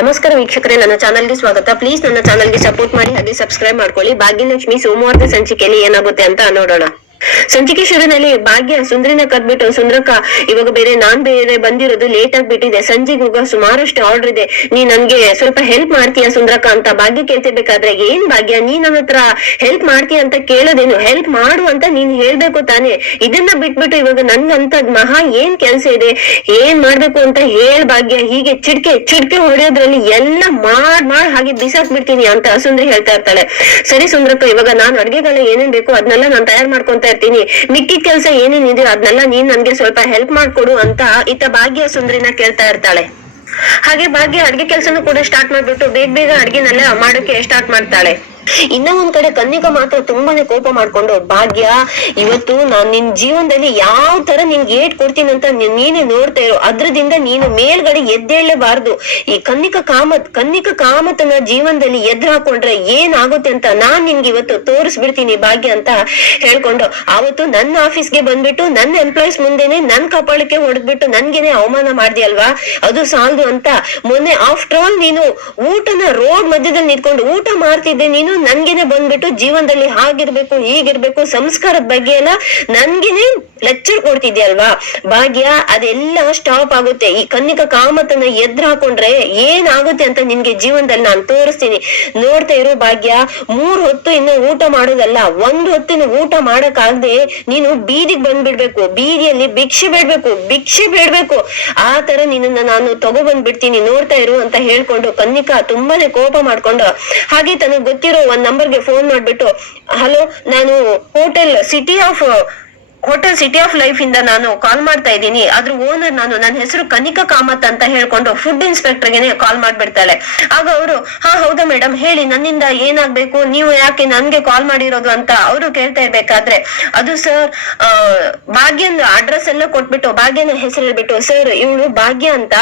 ನಮಸ್ಕಾರ ವೀಕ್ಷಕರೇ, ನನ್ನ ಚಾನಲ್ಗೆ ಸ್ವಾಗತ. ಪ್ಲೀಸ್ ನನ್ನ ಚಾನಲ್ಗೆ ಸಪೋರ್ಟ್ ಮಾಡಿ, ಹಾಗೆ ಸಬ್ಸ್ಕ್ರೈಬ್ ಮಾಡ್ಕೊಳ್ಳಿ. ಭಾಗ್ಯಲಕ್ಷ್ಮಿ ಸೋಮವಾರದ ಸಂಚಿಕೆಯಲ್ಲಿ ಏನಾಗುತ್ತೆ ಅಂತ ನೋಡೋಣ. ಸಂಚಿಕೆ ಶುರುನಲ್ಲಿ ಭಾಗ್ಯ, ಸುಂದ್ರಿನ ಕದ್ಬಿಟ್ಟು, ಸುಂದ್ರಕ್ಕ, ಇವಾಗ ಬೇರೆ ನಾನ್ ಬೇರೆ ಬಂದಿರೋದು ಲೇಟ್ ಆಗ್ಬಿಟ್ಟಿದೆ ಸಂಜೆಗೆ ಹೋಗೋ ಸುಮಾರಷ್ಟು ಆರ್ಡರ್ ಇದೆ. ನೀ ನನ್ಗೆ ಸ್ವಲ್ಪ ಹೆಲ್ಪ್ ಮಾಡ್ತೀಯ ಸುಂದ್ರಕ್ಕ ಅಂತ ಭಾಗ್ಯ ಕೇಳ್ತಿರ್ಬೇಕಾದ್ರೆ, ಏನ್ ಭಾಗ್ಯ? ನೀ ನನ್ನ ಹತ್ರ ಹೆಲ್ಪ್ ಮಾಡ್ತೀಯ ಅಂತ ಕೇಳೋದೇನು? ಹೆಲ್ಪ್ ಮಾಡು ಅಂತ ನೀನ್ ಹೇಳ್ಬೇಕು ತಾನೇ. ಇದನ್ನ ಬಿಟ್ಬಿಟ್ಟು ಇವಾಗ ನನ್ಗಂತ ಮಹಾ ಏನ್ ಕೆಲ್ಸ ಇದೆ? ಏನ್ ಮಾಡ್ಬೇಕು ಅಂತ ಹೇಳ್ ಭಾಗ್ಯ. ಹೀಗೆ ಚಿಡ್ಕೆ ಚಿಡ್ಕೆ ಹೊಡೆಯೋದ್ರಲ್ಲಿ ಎಲ್ಲ ಮಾಡ್ ಮಾಡ್ ಹಾಗೆ ಬಿಸಾಕ್ ಬಿಡ್ತೀನಿ ಅಂತ ಸುಂದ್ರಿ ಹೇಳ್ತಾ ಇರ್ತಾಳೆ. ಸರಿ ಸುಂದ್ರಕ್ಕ, ಇವಾಗ ನಾನು ಅಡ್ಗೆಗಳ ಏನೇನ್ ಬೇಕು ಅದನ್ನೆಲ್ಲ ನಾನು ತಯಾರು ಮಾಡ್ಕೊಂತ ಇರ್ತೀನಿ ಮಿಕ್ಕಿದ ಕೆಲಸ ಏನೇನ್ ಇದೆಯೋ ಅದನ್ನೆಲ್ಲ ನೀನ್ ನನ್ಗೆ ಸ್ವಲ್ಪ ಹೆಲ್ಪ್ ಮಾಡ್ಕೊಡು ಅಂತ ಇತ್ತ ಭಾಗ್ಯ ಸುಂದ್ರಿನ ಕೇಳ್ತಾ ಇರ್ತಾಳೆ. ಹಾಗೆ ಭಾಗ್ಯ ಅಡ್ಗೆ ಕೆಲ್ಸನೂ ಕೂಡ ಸ್ಟಾರ್ಟ್ ಮಾಡ್ಬಿಟ್ಟು ಬೇಗ ಬೇಗ ಅಡ್ಗೆನೆಲ್ಲ ಮಾಡೋಕೆ ಸ್ಟಾರ್ಟ್ ಮಾಡ್ತಾಳೆ. ಇನ್ನ ಒಂದ್ ಕಡೆ ಕನ್ನಿಕ ಮಾತ್ರ ತುಂಬಾನೇ ಕೋಪ ಮಾಡ್ಕೊಂಡು, ಭಾಗ್ಯ, ಇವತ್ತು ನಾನ್ ನಿನ್ ಜೀವನದಲ್ಲಿ ಯಾವ ತರ ನಿನ್ಗೆ ಏಟ್ ಕೊಡ್ತೀನಿ ಅಂತ ನೀನೆ ನೋಡ್ತಾ ಇರೋ, ಅದ್ರದಿಂದ ನೀನು ಮೇಲ್ಗಡೆ ಎದ್ದೇಳಲೇಬಾರ್ದು. ಈ ಕನ್ನಿಕ ಕಾಮತ್ ಕನ್ನಿಕ ಕಾಮತನ ಜೀವನದಲ್ಲಿ ಎದ್ರ ಹಾಕೊಂಡ್ರೆ ಏನಾಗುತ್ತೆ ಅಂತ ನಾನ್ ನಿನ್ಗೆ ಇವತ್ತು ತೋರಿಸ್ಬಿಡ್ತೀನಿ, ಭಾಗ್ಯ ಅಂತ ಹೇಳ್ಕೊಂಡು, ಆವತ್ತು ನನ್ನ ಆಫೀಸ್ಗೆ ಬಂದ್ಬಿಟ್ಟು, ನನ್ನ ಎಂಪ್ಲಾಯ್ಸ್ ಮುಂದೆನೆ ನನ್ ಕಪಾಳಕ್ಕೆ ಹೊಡೆದ್ಬಿಟ್ಟು ನನ್ಗೆನೆ ಅವಮಾನ ಮಾಡ್ದಿಯಲ್ವಾ ಅದು ಸಾಲದು ಅಂತ. ಮೊನ್ನೆ ಆಫ್ಟರ್ ಆಲ್ ನೀನು ಊಟನ ರೋಡ್ ಮಧ್ಯದಲ್ಲಿ ನಿಂತ್ಕೊಂಡು ಊಟ ಮಾಡ್ತಿದ್ದೆ, ನೀನು ನನ್ಗೇನೆ ಬಂದ್ಬಿಟ್ಟು ಜೀವನದಲ್ಲಿ ಹಾಗಿರ್ಬೇಕು ಹೀಗಿರ್ಬೇಕು ಸಂಸ್ಕಾರದ ಬಗ್ಗೆ ಎಲ್ಲ ನನ್ಗೇನೆ ಲೆಕ್ಚರ್ ಕೊಡ್ತಿದ್ಯಲ್ವಾ? ಭಾಗ್ಯ, ಅದೆಲ್ಲ ಸ್ಟಾಪ್ ಆಗುತ್ತೆ. ಈ ಕನ್ನಿಕ ಕಾಮತನ ಎದ್ರ ಹಾಕೊಂಡ್ರೆ ಏನಾಗುತ್ತೆ ಅಂತ ನಿನ್ಗೆ ಜೀವನದಲ್ಲಿ ನಾನು ತೋರಿಸ್ತೀನಿ. ನೋಡ್ತಾ ಇರೋ ಭಾಗ್ಯ, ಮೂರ್ ಹೊತ್ತು ಇನ್ನು ಊಟ ಮಾಡೋದಲ್ಲ. ಒಂದ್ ಹೊತ್ತಿನ ಊಟ ಮಾಡಕ್ಕಾಗ್ದೆ ನೀನು ಬೀದಿಗೆ ಬಂದ್ಬಿಡ್ಬೇಕು. ಬೀದಿಯಲ್ಲಿ ಭಿಕ್ಷೆ ಬೇಡ್ಬೇಕು ಭಿಕ್ಷೆ ಬೇಡ್ಬೇಕು. ಆ ತರ ನಿನ್ನನ್ನ ನಾನು ತಗೊಬಂದ್ಬಿಡ್ತೀನಿ, ನೋಡ್ತಾ ಇರು ಅಂತ ಹೇಳ್ಕೊಂಡು ಕನ್ನಿಕಾ ತುಂಬಾನೇ ಕೋಪ ಮಾಡ್ಕೊಂಡು, ಹಾಗೆ ತನಗ್ ಗೊತ್ತಿರೋ ಒಂದ್ ನಂಬರ್ಗೆ ಫೋನ್ ಮಾಡ್ಬಿಟ್ಟು ಹಲೋ ನಾನು hotel city of hotel city of life ಇಂದ ನಾನು ಕಾಲ್ ಮಾಡ್ತಾ ಇದ್ದೀನಿ. ಅದ್ರ ಓನರ್ ನಾನು, ನನ್ನ ಹೆಸರು ಕನಿಕಾ ಕಾಮತ್ ಅಂತ ಹೇಳ್ಕೊಂಡು ಫುಡ್ ಇನ್ಸ್ಪೆಕ್ಟರ್ಗೆನೆ ಕಾಲ್ ಮಾಡ್ಬಿಡ್ತಾಳೆ. ಆಗ ಅವರು, ಹಾ, ಹೌದಾ ಮೇಡಮ್ ಹೇಳಿ, ನನ್ನಿಂದ ಏನಾಗ್ಬೇಕು? ನೀವು ಯಾಕೆ ನನ್ಗೆ ಕಾಲ್ ಮಾಡಿರೋದು ಅಂತ ಅವರು ಕೇಳ್ತಾ ಇರ್ಬೇಕಾದ್ರೆ, ಅದು ಸರ್ ಭಾಗ್ಯನ ಅಡ್ರೆಸ್ ಎಲ್ಲ ಕೊಟ್ಬಿಟ್ಟು, ಭಾಗ್ಯನ ಹೆಸರು ಹೇಳ್ಬಿಟ್ಟು ಸರ್ ಇವಳು ಭಾಗ್ಯ ಅಂತ,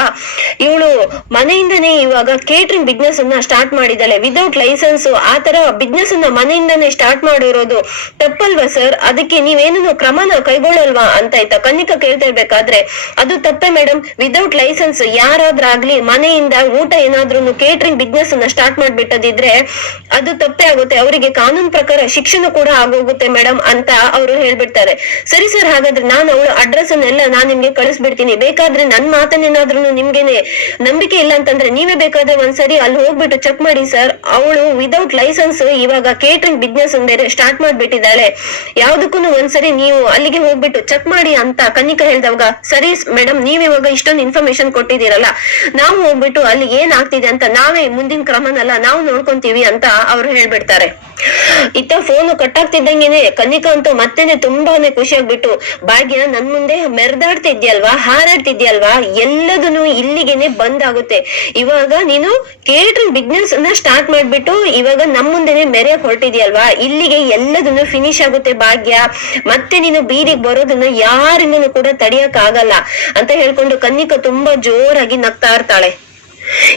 ಇವಳು ಮನೆಯಿಂದನೇ ಇವಾಗ ಕೇಟ್ರಿಂಗ್ ಬಿಸ್ನೆಸ್ ಅನ್ನ ಸ್ಟಾರ್ಟ್ ಮಾಡಿದಾಳೆ ವಿದೌಟ್ ಲೈಸೆನ್ಸ್ ಆ ತರ ಬಿಸ್ನೆಸ್ ಅನ್ನ ಮನೆಯಿಂದನೇ ಸ್ಟಾರ್ಟ್ ಮಾಡಿರೋದು ತಪ್ಪಲ್ವಾ ಸರ್ ಅದಕ್ಕೆ ನೀವೇನು ಕ್ರಮನ ಕೈಗೊಳ್ಳಲ್ವಾ ಅಂತ ಆಯ್ತಾ? ಕನ್ನಿಕ ಕೇಳ್ತಾ ಇರ್ಬೇಕಾದ್ರೆ, ಅದು ತಪ್ಪೆ ಮೇಡಮ್ ವಿದೌಟ್ ಲೈಸೆನ್ಸ್ ಯಾರಾದ್ರಾಗ್ಲಿ ಮನೆಯಿಂದ ಊಟ ಏನಾದ್ರೂ ಕೇಟ್ರಿಂಗ್ ಬಿಸ್ನೆಸ್ ಅನ್ನ ಸ್ಟಾರ್ಟ್ ಮಾಡ್ಬಿಟ್ಟದಿದ್ರೆ ಅದು ತಪ್ಪೆ ಆಗುತ್ತೆ. ಅವರಿಗೆ ಕಾನೂನು ಪ್ರಕಾರ ಶಿಕ್ಷಣ ಕೂಡ ಆಗೋಗುತ್ತೆ ಮೇಡಮ್ ಅಂತ ಅವರು ಹೇಳ್ಬಿಡ್ತಾರೆ. ಸರಿ ಸರ್ ಹಾಗಾದ್ರೆ ನಾನು ಅವಳ ಅಡ್ರೆಸ್ ಅನ್ನೆಲ್ಲ ನಾನ್ ನಿಮ್ಗೆ ಕಳಿಸ್ಬಿಡ್ತೀನಿ. ಬೇಕಾದ್ರೆ ನನ್ ಮಾತನ್ನೇನಾದ್ರೂ ನಿಮ್ಗೆನೆ ನಂಬಿಕೆ ಇಲ್ಲ ಅಂತಂದ್ರೆ ನೀವೇ ಬೇಕಾದ್ರೆ ಒಂದ್ಸರಿ ಅಲ್ಲಿ ಹೋಗ್ಬಿಟ್ಟು ಚೆಕ್ ಮಾಡಿ ಸರ್ ಅವಳು ವಿದೌಟ್ ಲೈಸೆನ್ಸ್ ಇವಾಗ ಕೇಟ್ರಿಂಗ್ ಬಿಸ್ನೆಸ್ ಬೇರೆ ಸ್ಟಾರ್ಟ್ ಮಾಡ್ಬಿಟ್ಟಿದ್ದಾಳೆ. ಯಾವ್ದಕ್ಕೂ ಒಂದ್ಸರಿ ನೀವು ಅಲ್ಲಿಗೆ ಹೋಗ್ಬಿಟ್ಟು ಚೆಕ್ ಮಾಡಿ ಅಂತ ಕನ್ನಿಕಾ ಹೇಳ್ದವಾಗ, ಸರಿ ಮೇಡಮ್ ನೀವ್ ಇವಾಗ ಇಷ್ಟೊಂದು ಇನ್ಫಾರ್ಮೇಶನ್ ಕೊಟ್ಟಿದ್ದೀರಲ್ಲ, ನಾವು ಹೋಗ್ಬಿಟ್ಟು ಅಲ್ಲಿ ಏನ್ ಆಗ್ತಿದೆ ಅಂತ ನಾವೇ ಮುಂದಿನ ಕ್ರಮನೆಲ್ಲ, ನಾವು ನೋಡ್ಕೊಂತೀವಿ ಅಂತ ಅವ್ರು ಹೇಳ್ಬಿಡ್ತಾರೆ. ಇತ್ತ ಫೋನ್ ಕಟ್ ಆಗ್ತಿದ್ದಂಗೆನೆ ಕನಿಕಾ ಅಂತೂ ಮತ್ತೆನೆ ತುಂಬಾನೇ ಖುಷಿ ಆಗ್ಬಿಟ್ಟು ಭಾಗ್ಯ ನನ್ ಮುಂದೆ ಮೆರೆದಾಡ್ತಿದ್ಯಲ್ವಾ, ಹಾರಾಡ್ತಿದ್ಯಲ್ವಾ, ಎಲ್ಲದನ್ನು ಇಲ್ಲಿಗೆನೆ ಬಂದ್ ಆಗುತ್ತೆ ಇವಾಗ ನೀನು ಕೇಟರಿಂಗ್ ಬಿಸ್ನೆಸ್ ಅನ್ನ ಸ್ಟಾರ್ಟ್ ಮಾಡ್ಬಿಟ್ಟು, ಇವಾಗ ನಮ್ ಮುಂದೆನೆ ಮೆರೆಯಕ್ ಹೊರಟಿದ್ಯಲ್ವಾ, ಇಲ್ಲಿಗೆ ಎಲ್ಲದನ್ನು ಫಿನಿಶ್ ಆಗುತ್ತೆ ಭಾಗ್ಯ ಮತ್ತೆ ನೀನು ಬೀದಿಗೆ ಬರೋದನ್ನ ಯಾರಿಂದನೂ ಕೂಡ ತಡಿಯಕ್ ಆಗಲ್ಲ ಅಂತ ಹೇಳ್ಕೊಂಡು ಕನ್ನಿಕ ತುಂಬಾ ಜೋರಾಗಿ ನಗ್ತಾ ಇರ್ತಾಳೆ.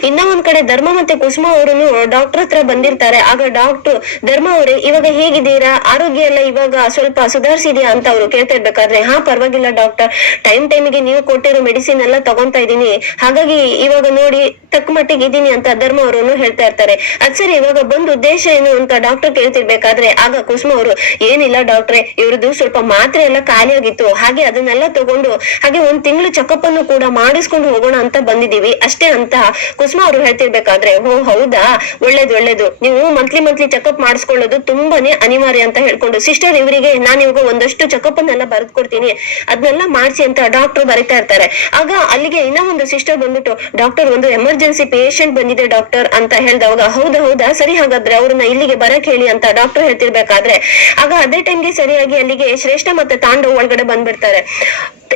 ಇನ್ನ ಒಂದ್ ಕಡೆ ಧರ್ಮ ಮತ್ತೆ ಕುಸುಮ ಅವರನ್ನು ಡಾಕ್ಟರ್ ಹತ್ರ ಬಂದಿರ್ತಾರೆ. ಆಗ ಡಾಕ್ಟರ್ ಧರ್ಮ ಅವರೇ, ಇವಾಗ ಹೇಗಿದ್ದೀರಾ? ಆರೋಗ್ಯ ಎಲ್ಲ ಇವಾಗ ಸ್ವಲ್ಪ ಸುಧಾರಿಸಿದ್ಯಾ? ಅಂತ ಅವ್ರು ಕೇಳ್ತಾ ಇರ್ಬೇಕಾದ್ರೆ, ಹಾ, ಪರವಾಗಿಲ್ಲ ಡಾಕ್ಟರ್ ಟೈಮ್ ಟೈಮಿಗೆ ನೀವು ಕೊಟ್ಟಿರೋ ಮೆಡಿಸಿನ್ ಎಲ್ಲ ತಗೊಂತಾ ಇದೀನಿ ಹಾಗಾಗಿ ಇವಾಗ ನೋಡಿ, ತಕ್ಕ ಮಟ್ಟಿಗೆ ಇದೀನಿ ಅಂತ ಧರ್ಮ ಅವರನ್ನು ಹೇಳ್ತಾ ಇರ್ತಾರೆ. ಅದ್ ಸರಿ, ಇವಾಗ ಬಂದ್ ಉದ್ದೇಶ ಏನು ಅಂತ ಡಾಕ್ಟರ್ ಕೇಳ್ತಿರ್ಬೇಕಾದ್ರೆ, ಆಗ ಕುಸುಮ ಅವರು, ಏನಿಲ್ಲ ಡಾಕ್ಟ್ರೆ ಇವ್ರದ್ದು ಸ್ವಲ್ಪ ಮಾತ್ರೆ ಎಲ್ಲ ಖಾಲಿ ಆಗಿತ್ತು ಹಾಗೆ ಅದನ್ನೆಲ್ಲ ತಗೊಂಡು, ಹಾಗೆ ಒಂದ್ ತಿಂಗಳು ಚೆಕಪ್ ಅನ್ನು ಕೂಡ ಮಾಡಿಸ್ಕೊಂಡು ಹೋಗೋಣ ಅಂತ ಬಂದಿದೀವಿ ಅಷ್ಟೇ ಅಂತ ಕುಸುಮ ಅವರು ಹೇಳ್ತಿರ್ಬೇಕಾದ್ರೆ ಓ ಹೌದಾ? ಒಳ್ಳೇದು ಒಳ್ಳೇದು. ನೀವು ಮಂತ್ಲಿ ಮಂತ್ಲಿ ಚೆಕಪ್ ಮಾಡಿಸ್ಕೊಳ್ಳೋದು ತುಂಬಾನೇ ಅನಿವಾರ್ಯ ಅಂತ ಹೇಳ್ಕೊಂಡು ಸಿಸ್ಟರ್ ಇವರಿಗೆ ನಾನು ಇವಾಗ ಒಂದಷ್ಟು ಚೆಕ್ಅಪ್ ಅನ್ನೆಲ್ಲ ಬರೆದು ಕೊಡ್ತೀನಿ ಅದನ್ನೆಲ್ಲ ಮಾಡಿಸಿ ಅಂತ ಡಾಕ್ಟರ್ ಬರೀತಾ ಇರ್ತಾರೆ. ಆಗ ಅಲ್ಲಿಗೆ ಇನ್ನ ಒಂದು ಸಿಸ್ಟರ್ ಬಂದ್ಬಿಟ್ಟು ಡಾಕ್ಟರ್ ಒಂದು ಎಮರ್ಜೆನ್ಸಿ ಪೇಷಂಟ್ ಬಂದಿದೆ ಡಾಕ್ಟರ್ ಅಂತ ಹೇಳ್ದವಾಗ, ಹೌದಾ ಹೌದಾ? ಸರಿ ಹಾಗಾದ್ರೆ ಅವ್ರನ್ನ ಇಲ್ಲಿಗೆ ಬರಕ್ ಹೇಳಿ ಅಂತ ಡಾಕ್ಟರ್ ಹೇಳ್ತಿರ್ಬೇಕಾದ್ರೆ. ಆಗ ಅದೇ ಟೈಮ್ಗೆ ಸರಿಯಾಗಿ ಅಲ್ಲಿಗೆ ಶ್ರೇಷ್ಠ ಮತ್ತೆ ತಾಂಡವ್ ಒಳಗಡೆ ಬಂದ್ಬಿಡ್ತಾರೆ.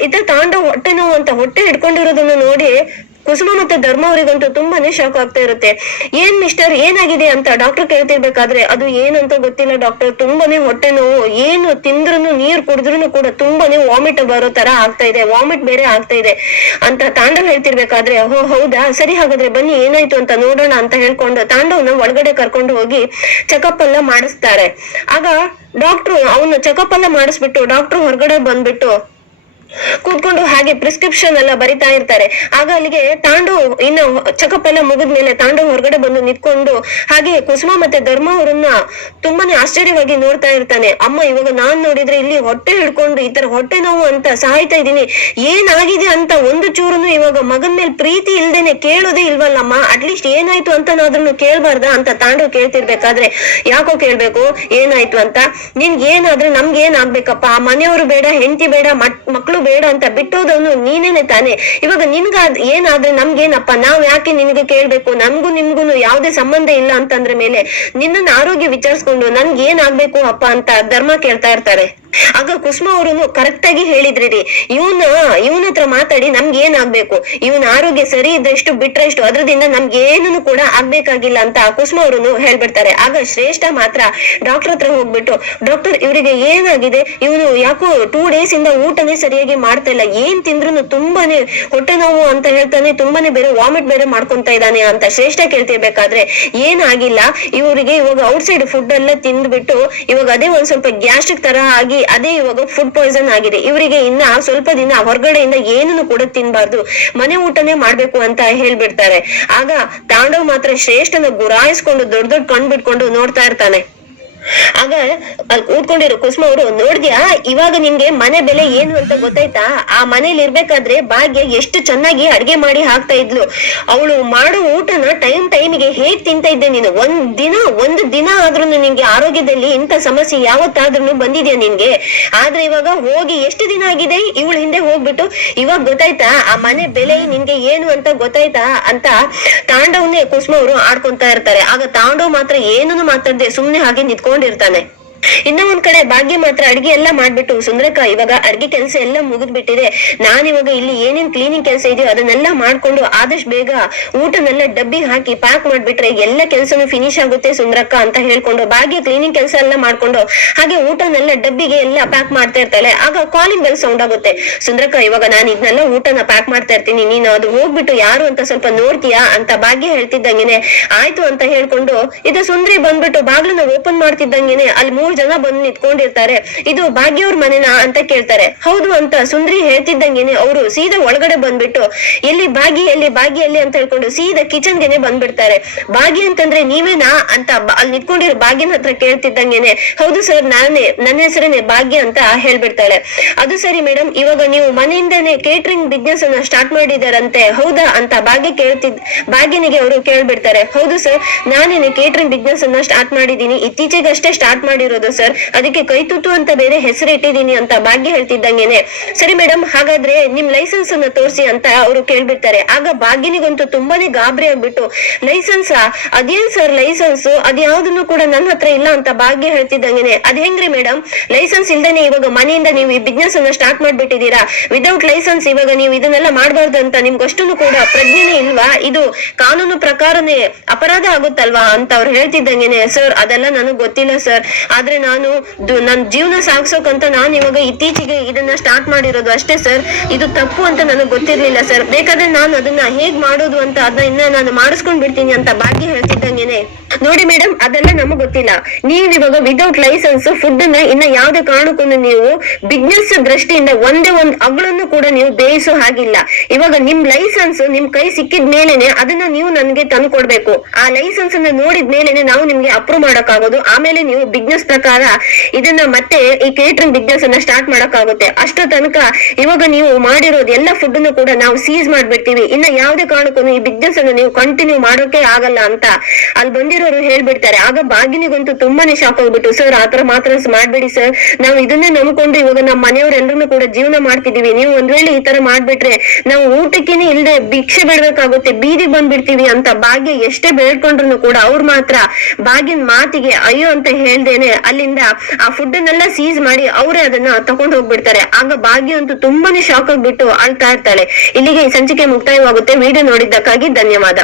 ಇದ ತಾಂಡವ್ ಹೊಟ್ಟೆ ನೋವು ಅಂತ ಹೊಟ್ಟೆ ಹಿಡ್ಕೊಂಡಿರೋದನ್ನ ನೋಡಿ ಕುಸುಮ ಮತ್ತೆ ಧರ್ಮ ಅವರಿಗಂತೂ ತುಂಬಾನೇ ಶಾಕ್ ಆಗ್ತಾ ಇರುತ್ತೆ. ಏನ್ ಮಿಸ್ಟರ್ ಏನಾಗಿದೆ ಅಂತ ಡಾಕ್ಟರ್ ಕೇಳ್ತಿರ್ಬೇಕಾದ್ರೆ ಅದು ಏನಂತ ಗೊತ್ತಿಲ್ಲ ಡಾಕ್ಟರ್ ತುಂಬಾನೇ ಹೊಟ್ಟೆ ನೋವು, ಏನು ತಿಂದ್ರು ನೀರ್ ಕುಡಿದ್ರು ಕೂಡ ತುಂಬಾನೇ ವಾಮಿಟ್ ಬರೋ ತರ ಆಗ್ತಾ ಇದೆ ವಾಮಿಟ್ ಬೇರೆ ಆಗ್ತಾ ಇದೆ ಅಂತ ತಾಂಡವ್ ಹೇಳ್ತಿರ್ಬೇಕಾದ್ರೆ ಓ ಹೌದಾ? ಸರಿ ಹಾಗಾದ್ರೆ ಬನ್ನಿ, ಏನಾಯ್ತು ಅಂತ ನೋಡೋಣ ಅಂತ ಹೇಳ್ಕೊಂಡು ತಾಂಡವ್ನ ಒಳಗಡೆ ಕರ್ಕೊಂಡು ಹೋಗಿ ಚೆಕಪ್ ಎಲ್ಲ ಮಾಡಿಸ್ತಾರೆ. ಆಗ ಡಾಕ್ಟ್ರು ಅವನು ಚೆಕಪ್ ಎಲ್ಲ ಮಾಡಿಸ್ಬಿಟ್ಟು ಡಾಕ್ಟ್ರು ಹೊರಗಡೆ ಬಂದ್ಬಿಟ್ಟು ಕೂತ್ಕೊಂಡು ಹಾಗೆ ಪ್ರಿಸ್ಕ್ರಿಪ್ಷನ್ ಎಲ್ಲ ಬರಿತಾ ಇರ್ತಾರೆ. ಆಗ ಅಲ್ಲಿಗೆ ತಾಂಡು ಇನ್ನು ಚೆಕಪ್ ಎಲ್ಲ ಮುಗಿದ್ಮೇಲೆ ತಾಂಡು ಹೊರಗಡೆ ಬಂದು ನಿಂತ್ಕೊಂಡು ಹಾಗೆ ಕುಸುಮ ಮತ್ತೆ ಧರ್ಮ ಅವರನ್ನ ತುಂಬಾನೇ ಆಶ್ಚರ್ಯವಾಗಿ ನೋಡ್ತಾ ಇರ್ತಾನೆ. ಅಮ್ಮ, ಇವಾಗ ನಾನ್ ನೋಡಿದ್ರೆ ಇಲ್ಲಿ ಹೊಟ್ಟೆ ಹಿಡ್ಕೊಂಡು ಈ ತರ ಹೊಟ್ಟೆ ನೋವು ಅಂತ ಸಾಯ್ತಾ ಇದೀನಿ ಏನಾಗಿದೆ ಅಂತ ಒಂದು ಚೂರುನು ಇವಾಗ ಮಗನ್ ಮೇಲೆ ಪ್ರೀತಿ ಇಲ್ದೇನೆ ಕೇಳೋದೇ ಇಲ್ವಲ್ಲಮ್ಮ? ಅಟ್ಲೀಸ್ಟ್ ಏನಾಯ್ತು ಅಂತನಾದ್ರೂ ಕೇಳ್ಬಾರ್ದ ಅಂತ ತಾಂಡು ಕೇಳ್ತಿರ್ಬೇಕಾದ್ರೆ. ಯಾಕೋ ಕೇಳ್ಬೇಕು? ಏನಾಯ್ತು ಅಂತ? ನಿನ್ಗೆ ಏನಾದ್ರೆ ನಮ್ಗೆ ಏನ್ ಆಗ್ಬೇಕಪ್ಪ ಆ ಮನೆಯವರು ಬೇಡ, ಹೆಂಡತಿ ಬೇಡ, ಮಟ್- ಮಕ್ಳು ಬೇಡ ಅಂತ ಬಿಟ್ಟೋದವನು ನೀನೇನೆ ತಾನೆ. ಇವಾಗ ನಿನ್ಗ ಏನಾದ್ರೂ ನಮ್ಗೇನಪ್ಪ, ನಾವ್ ಯಾಕೆ ನಿನ್ಗೆ ಕೇಳ್ಬೇಕು? ನಮ್ಗೂ ನಿಮ್ಗೂನು ಯಾವ್ದೇ ಸಂಬಂಧ ಇಲ್ಲ ಅಂತಂದ್ರ ಮೇಲೆ ನಿನ್ನ ಆರೋಗ್ಯ ವಿಚಾರಿಸ್ಕೊಂಡು ನನ್ಗೆ ಏನಾಗ್ಬೇಕು ಅಪ್ಪ ಅಂತ ಧರ್ಮ ಕೇಳ್ತಾ ಇರ್ತಾರೆ. ಆಗ ಕುಸುಮ ಅವರು ಕರೆಕ್ಟ್ ಆಗಿ ಹೇಳಿದ್ರಿ ರೀ ಇವನ ಹತ್ರ ಮಾತಾಡಿ ನಮ್ಗೆ ಏನಾಗ್ಬೇಕು ಇವನ ಆರೋಗ್ಯ ಸರಿ ಇದ್ದಷ್ಟು ಬಿಟ್ರೆಷ್ಟು ಅದ್ರದಿಂದ ನಮ್ಗೆ ಏನನ್ನು ಕೂಡ ಆಗ್ಬೇಕಾಗಿಲ್ಲ ಅಂತ ಕುಸುಮ ಅವರು ಹೇಳ್ಬಿಡ್ತಾರೆ. ಆಗ ಶ್ರೇಷ್ಠ ಮಾತ್ರ ಡಾಕ್ಟರ್ ಹತ್ರ ಹೋಗ್ಬಿಟ್ಟು ಡಾಕ್ಟರ್ ಇವರಿಗೆ ಏನಾಗಿದೆ? ಇವನು ಯಾಕೋ ಟೂ ಡೇಸ್ ಇಂದ ಊಟನೇ ಸರಿಯಾಗಿ ಮಾಡ್ತಾ ಇಲ್ಲ. ಏನ್ ತಿಂದ್ರು ತುಂಬಾನೇ ಹೊಟ್ಟೆ ನೋವು ಅಂತ ಹೇಳ್ತಾನೆ, ತುಂಬಾನೇ ಬೇರೆ ವಾಮಿಟ್ ಬೇರೆ ಮಾಡ್ಕೊಂತ ಇದ್ದಾನೆ ಅಂತ ಶ್ರೇಷ್ಠ ಕೇಳ್ತಿರ್ಬೇಕಾದ್ರೆ ಏನಾಗಿಲ್ಲ ಇವರಿಗೆ ಇವಾಗ ಔಟ್ಸೈಡ್ ಫುಡ್ ಎಲ್ಲ ತಿಂದ್ಬಿಟ್ಟು ಇವಾಗ ಅದೇ ಒಂದ್ ಸ್ವಲ್ಪ ಗ್ಯಾಸ್ಟ್ರಿಕ್ ತರ ಆಗಿ ಅದೇ ಇವಾಗ ಫುಡ್ ಪಾಯ್ಸನ್ ಆಗಿದೆ. ಇವರಿಗೆ ಇನ್ನ ಸ್ವಲ್ಪ ದಿನ ಹೊರಗಡೆಯಿಂದ ಏನನ್ನು ಕೂಡ ತಿನ್ಬಾರ್ದು. ಮನೆ ಊಟನೇ ಮಾಡ್ಬೇಕು ಅಂತ ಹೇಳ್ಬಿಡ್ತಾರೆ. ಆಗ ತಾಂಡವ್ ಮಾತ್ರ ಶ್ರೇಷ್ಠನ ಗುರಾಯಿಸ್ಕೊಂಡು ದೊಡ್ಡ ದೊಡ್ಡ ಕಣ್ ಬಿಟ್ಕೊಂಡು ನೋಡ್ತಾ ಇರ್ತಾನೆ. ಆಗ ಅಲ್ಲಿ ಕೂತ್ಕೊಂಡಿರೋ ಕುಸುಮ ಅವರು, ನೋಡಿದ್ಯಾ, ಇವಾಗ ನಿಮ್ಗೆ ಮನೆ ಬೆಲೆ ಏನು ಅಂತ ಗೊತ್ತಾಯ್ತಾ? ಆ ಮನೇಲಿ ಇರ್ಬೇಕಾದ್ರೆ ಭಾಗ್ಯ ಎಷ್ಟು ಚೆನ್ನಾಗಿ ಅಡ್ಗೆ ಮಾಡಿ ಹಾಕ್ತಾ ಇದ್ಲು. ಅವಳು ಮಾಡೋ ಊಟನ ಟೈಮ್ ಟೈಮಿಗೆ ಹೇಗ್ ತಿಂತ ಇದ್ದೆ ನೀನು? ಒಂದ್ ದಿನ, ಒಂದು ದಿನ ಆದ್ರೂ ನಿನ್ಗೆ ಆರೋಗ್ಯದಲ್ಲಿ ಇಂಥ ಸಮಸ್ಯೆ ಯಾವತ್ತಾದ್ರೂ ಬಂದಿದ್ಯಾ ನಿನ್ಗೆ? ಆದ್ರೆ ಇವಾಗ ಹೋಗಿ ಎಷ್ಟು ದಿನ ಆಗಿದೆ? ಇವಳು ಹಿಂದೆ ಹೋಗ್ಬಿಟ್ಟು, ಇವಾಗ ಗೊತ್ತಾಯ್ತಾ, ಆ ಮನೆ ಬೆಲೆ ನಿನ್ಗೆ ಏನು ಅಂತ ಗೊತ್ತಾಯ್ತಾ ಅಂತ ತಾಂಡವನ್ನೇ ಕುಸುಮ ಅವರು ಆಡ್ಕೊಂತಾ ಇರ್ತಾರೆ. ಆಗ ತಾಂಡವ್ ಮಾತ್ರ ಏನನ್ನು ಮಾತಾಡ್ದೆ, ಸುಮ್ನೆ ಹಾಗೆ ನಿಂತ್ಕೊಂಡಿರ್ತಾನೆ ಇನ್ನ ಒಂದ್ ಕಡೆ ಭಾಗ್ಯ ಮಾತ್ರ ಅಡ್ಗೆ ಎಲ್ಲ ಮಾಡ್ಬಿಟ್ಟು ಸುಂದರಕ್ಕ ಇವಾಗ ಅಡ್ಗೆ ಕೆಲಸ ಎಲ್ಲ ಮುಗಿದ್ಬಿಟ್ಟಿದೆ. ನಾನ್ ಇವಾಗ ಇಲ್ಲಿ ಏನೇನ್ ಕ್ಲೀನಿಂಗ್ ಕೆಲಸ ಇದೆಯೋ ಅದನ್ನೆಲ್ಲ ಮಾಡ್ಕೊಂಡು ಆದಷ್ಟು ಬೇಗ ಊಟನೆಲ್ಲ ಡಬ್ಬಿ ಹಾಕಿ ಪ್ಯಾಕ್ ಮಾಡ್ಬಿಟ್ರೆ ಎಲ್ಲ ಕೆಲಸನು ಫಿನಿಶ್ ಆಗುತ್ತೆ ಸುಂದರಕ್ಕ ಅಂತ ಹೇಳ್ಕೊಂಡು ಭಾಗ್ಯ ಕ್ಲೀನಿಂಗ್ ಕೆಲಸ ಎಲ್ಲ ಮಾಡ್ಕೊಂಡು ಹಾಗೆ ಊಟನೆಲ್ಲ ಡಬ್ಬಿಗೆ ಎಲ್ಲ ಪ್ಯಾಕ್ ಮಾಡ್ತಾ ಇರ್ತಾಳೆ. ಆಗ ಕಾಲಿಂಗ್ ಬೆಲ್ ಸೌಂಡ್ ಆಗುತ್ತೆ. ಸುಂದರಕ್ಕ, ಇವಾಗ ನಾನು ಇದನ್ನೆಲ್ಲ ಊಟನ ಪ್ಯಾಕ್ ಮಾಡ್ತಾ ಇರ್ತೀನಿ. ನೀನು ಅದು ಹೋಗ್ಬಿಟ್ಟು ಯಾರು ಅಂತ ಸ್ವಲ್ಪ ನೋಡ್ತೀಯಾ ಅಂತ ಭಾಗ್ಯ ಹೇಳ್ತಿದ್ದಂಗೆನೆ. ಆಯ್ತು ಅಂತ ಹೇಳ್ಕೊಂಡು, ಇದು ಸುಂದ್ರಿ ಬಂದ್ಬಿಟ್ಟು ಬಾಗ್ಲನ್ನ ಓಪನ್ ಮಾಡ್ತಿದ್ದಂಗೆನೆ, ಅಲ್ಲಿ ಮೂರ್ ಜನ ಬಂದು ನಿಂತ್ಕೊಂಡಿರ್ತಾರೆ. ಇದು ಭಾಗ್ಯವ್ರ ಮನೆನಾ ಅಂತ ಕೇಳ್ತಾರೆ. ಹೌದು ಅಂತ ಸುಂದ್ರಿ ಹೇಳ್ತಿದ್ದಂಗೆನೆ ಅವರು ಸೀದಾ ಒಳಗಡೆ ಬಂದ್ಬಿಟ್ಟು, ಎಲ್ಲಿ ಭಾಗ್ಯ ಎಲ್ಲಿ ಭಾಗ್ಯ, ಎಲ್ಲಿ ಅಂತ ಹೇಳ್ಕೊಂಡು ಸೀದಾ ಕಿಚನ್ಗೆನೆ ಬಂದ್ಬಿಡ್ತಾರೆ. ಭಾಗಿ ಅಂತಂದ್ರೆ ನೀವೇನಾ ಅಂತ ಅಲ್ಲಿ ನಿಂತ್ಕೊಂಡಿರೋ ಭಾಗ್ಯನ ಹತ್ರ ಕೇಳ್ತಿದ್ದಂಗೆನೆ, ಹೌದು ಸರ್, ನಾನೇ, ನನ್ನ ಹೆಸರೇನೆ ಭಾಗ್ಯ ಅಂತ ಹೇಳ್ಬಿಡ್ತಾಳೆ. ಅದು ಸರಿ ಮೇಡಮ್ ಇವಾಗ ನೀವು ಮನೆಯಿಂದನೇ ಕೇಟ್ರಿಂಗ್ ಬಿಸ್ನೆಸ್ ಅನ್ನ ಸ್ಟಾರ್ಟ್ ಮಾಡಿದಾರಂತೆ, ಹೌದಾ ಅಂತ ಭಾಗ್ಯ ಕೇಳ್ತಿದ್, ಭಾಗ್ಯನಿಗೆ ಅವರು ಕೇಳ್ಬಿಡ್ತಾರೆ. ಹೌದು ಸರ್, ನಾನೇನೆ ಕೇಟ್ರಿಂಗ್ ಬಿಸ್ನೆಸ್ ಅನ್ನ ಸ್ಟಾರ್ಟ್ ಮಾಡಿದೀನಿ, ಇತ್ತೀಚೆಗಷ್ಟೇ ಸ್ಟಾರ್ಟ್ ಮಾಡಿರೋದು ಸರ್. ಅದಕ್ಕೆ ಕೈತುತ್ತು ಅಂತ ಬೇರೆ ಹೆಸರು ಇಟ್ಟಿದ್ದೀನಿ ಅಂತ ಭಾಗ್ಯ ಹೇಳ್ತಿದ್ದಂಗೆನೆ. ಸರಿ ಮೇಡಮ್ ಹಾಗಾದ್ರೆ ನಿಮ್ ಲೈಸೆನ್ಸ್ ಅನ್ನ ತೋರಿಸಿ ಅಂತ ಅವರು ಕೇಳ್ಬಿಡ್ತಾರೆ. ಆಗ ಭಾಗ್ಯನಿಗಂತೂ ತುಂಬಾನೇ ಗಾಬರಿ ಆಗ್ಬಿಟ್ಟು ಲೈಸೆನ್ಸ್ ಅದೇನ್ ಸರ್ ಲೈಸೆನ್ಸ್ ಅದ್ಯಾವ್ದನ್ನು ಕೂಡ ನನ್ನ ಹತ್ರ ಇಲ್ಲ ಅಂತ ಭಾಗ್ಯ ಹೇಳ್ತಿದ್ದಂಗೆನೆ. ಅದ್ ಹೆಂಗ್ರಿ ಮೇಡಮ್ ಲೈಸೆನ್ಸ್ ಇಲ್ದೇನೆ ಇವಾಗ ಮನೆಯಿಂದ ನೀವು ಈ ಬಿಸ್ನೆಸ್ ಅನ್ನ ಸ್ಟಾರ್ಟ್ ಮಾಡ್ಬಿಟ್ಟಿದೀರಾ ವಿದೌಟ್ ಲೈಸೆನ್ಸ್ ಇವಾಗ ನೀವು ಇದನ್ನೆಲ್ಲ ಮಾಡಬಾರ್ದು ಅಂತ ನಿಮ್ಗಷ್ಟನ್ನು ಕೂಡ ಪ್ರಜ್ಞೆನೇ ಇಲ್ವಾ? ಇದು ಕಾನೂನು ಪ್ರಕಾರನೇ ಅಪರಾಧ ಆಗುತ್ತಲ್ವಾ ಅಂತ ಅವ್ರು ಹೇಳ್ತಿದ್ದಂಗೆನೆ. ಸರ್, ಅದೆಲ್ಲ ನನಗ್ ಗೊತ್ತಿಲ್ಲ ಸರ್. ಆದ್ರೆ ನಾನು ನನ್ನ ನನ್ ಜೀವನ ಸಾಗಿಸೋಕಂತ ನಾನು ಇವಾಗ ಇತ್ತೀಚೆಗೆ ಇದನ್ನ ಸ್ಟಾರ್ಟ್ ಮಾಡಿರೋದು ಅಷ್ಟೇ ಸರ್ ಇದು ತಪ್ಪು ಅಂತ ನನಗೆ ಗೊತ್ತಿರ್ಲಿಲ್ಲ ಸರ್ ಬೇಕಾದ್ರೆ ನಾನು ಅದನ್ನ ಹೇಗ್ ಮಾಡೋದು ಅಂತ ಅದನ್ನ ಇನ್ನ ನಾನು ಮಾಡಿಸ್ಕೊಂಡ್ ಬಿಡ್ತೀನಿ ಅಂತ ಭಾಗ್ಯ ಹೇಳ್ತಿದ್ದಂಗೆನೆ. ನೋಡಿ ಮೇಡಮ್ ಅದೆಲ್ಲ ನಮಗ್ ಗೊತ್ತಿಲ್ಲ. ನೀವ್ ಇವಾಗ ವಿದೌಟ್ ಲೈಸೆನ್ಸ್ ಫುಡ್ ಅನ್ನ ಇನ್ನ ಯಾವ್ದೇ ಕಾರಣಕ್ಕೂ ನೀವು ಬಿಸ್ನೆಸ್ ದೃಷ್ಟಿಯಿಂದ ಒಂದೇ ಒಂದ್ ಅಗಳನ್ನು ಕೂಡ ನೀವು ಬೇಯಿಸೋ ಹಾಗಿಲ್ಲ. ಇವಾಗ ನಿಮ್ ಲೈಸೆನ್ಸ್ ನಿಮ್ ಕೈ ಸಿಕ್ಕಿದ ಮೇಲೆನೆ ಅದನ್ನ ನೀವು ನನ್ಗೆ ತಂದು ಕೊಡ್ಬೇಕು. ಆ ಲೈಸೆನ್ಸ್ ಅನ್ನ ನೋಡಿದ ಮೇಲೆನೆ ನಾವು ನಿಮ್ಗೆ ಅಪ್ರೂವ್ ಮಾಡಕ್ಕಾಗೋದು. ಆಮೇಲೆ ನೀವು ಬಿಸ್ನೆಸ್ ಪ್ರಕಾರ ಇದನ್ನ ಮತ್ತೆ ಈ ಕೇಟರಿಂಗ್ ಬಿಸ್ನೆಸ್ ಅನ್ನ ಸ್ಟಾರ್ಟ್ ಮಾಡಕ್ಕಾಗುತ್ತೆ. ಅಷ್ಟು ತನಕ ಇವಾಗ ನೀವು ಮಾಡಿರೋದು ಎಲ್ಲ ಫುಡ್ ಅನ್ನು ಕೂಡ ನಾವು ಸೀಸ್ ಮಾಡ್ಬಿಡ್ತೀವಿ. ಇನ್ನ ಯಾವ್ದೇ ಕಾರಣಕ್ಕೂ ಈ ಬಿಸ್ನೆಸ್ ಅನ್ನ ನೀವು ಕಂಟಿನ್ಯೂ ಮಾಡೋಕೆ ಆಗಲ್ಲ ಅಂತ. ಅಲ್ಲಿ ಬಂದಿರೋರು ಹೇಳ್ಬಿಡ್ತಾರೆ. ಆಗ ಭಾಗಿನಿಗಂತೂ ತುಂಬಾನೇ ಶಾಕ್ ಆಗ್ಬಿಟ್ಟು ಸರ್ ಆತರ ಮಾತ್ರ ಮಾಡ್ಬೇಡಿ ಸರ್ ನಾವು ಇದನ್ನೇ ನಂಬ್ಕೊಂಡು ಇವಾಗ ನಮ್ಮ ಮನೆಯವರೆಲ್ಲರೂ ಕೂಡ ಜೀವನ ಮಾಡ್ತಿದೀವಿ. ನೀವು ಒಂದ್ ವೇಳೆ ಈ ತರ ಮಾಡ್ಬಿಟ್ರೆ ನಾವು ಊಟಕ್ಕೇನೆ ಇಲ್ಲದೆ ಭಿಕ್ಷೆ ಬಿಡ್ಬೇಕಾಗುತ್ತೆ, ಬೀದಿ ಬಂದ್ಬಿಡ್ತೀವಿ ಅಂತ ಭಾಗ್ಯ ಎಷ್ಟೇ ಬೇಡ್ಕೊಂಡ್ರು ಕೂಡ ಅವ್ರು ಮಾತ್ರ ಭಾಗ್ಯನ್ ಮಾತಿಗೆ ಅಯ್ಯೋ ಅಂತ ಹೇಳ್ದೇನೆ ಅಲ್ಲಿಂದ ಆ ಫುಡ್ ಅನ್ನೆಲ್ಲ ಸೀಸ್ ಮಾಡಿ ಅವರೇ ಅದನ್ನ ತಗೊಂಡ್ ಹೋಗ್ಬಿಡ್ತಾರೆ. ಆಗ ಭಾಗ್ಯ ಅಂತೂ ತುಂಬಾನೇ ಶಾಕ್ ಆಗ್ಬಿಟ್ಟು ಅಳ್ತಾ ಇರ್ತಾಳೆ. ಇಲ್ಲಿಗೆ ಸಂಚಿಕೆ ಮುಕ್ತಾಯವಾಗುತ್ತೆ. ವಿಡಿಯೋ ನೋಡಿದ್ದಕ್ಕಾಗಿ ಧನ್ಯವಾದ.